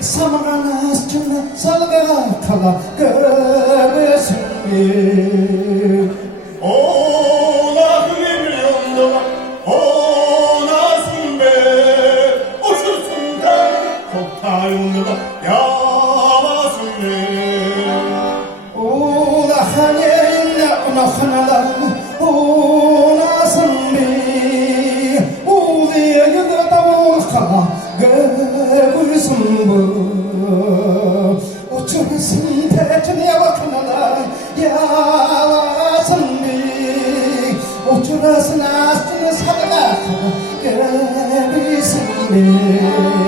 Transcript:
Samanas cümle salga kala göbesin Ola milyon dolar olasın be uçursun da koptayında yavasın be Ola haneyinle ona hanalan olasın be Uğuya yıdı davul kala göbesin bu Uçursun tekniğe bakanalar yavasın be Uçurasın astını salga göbesin be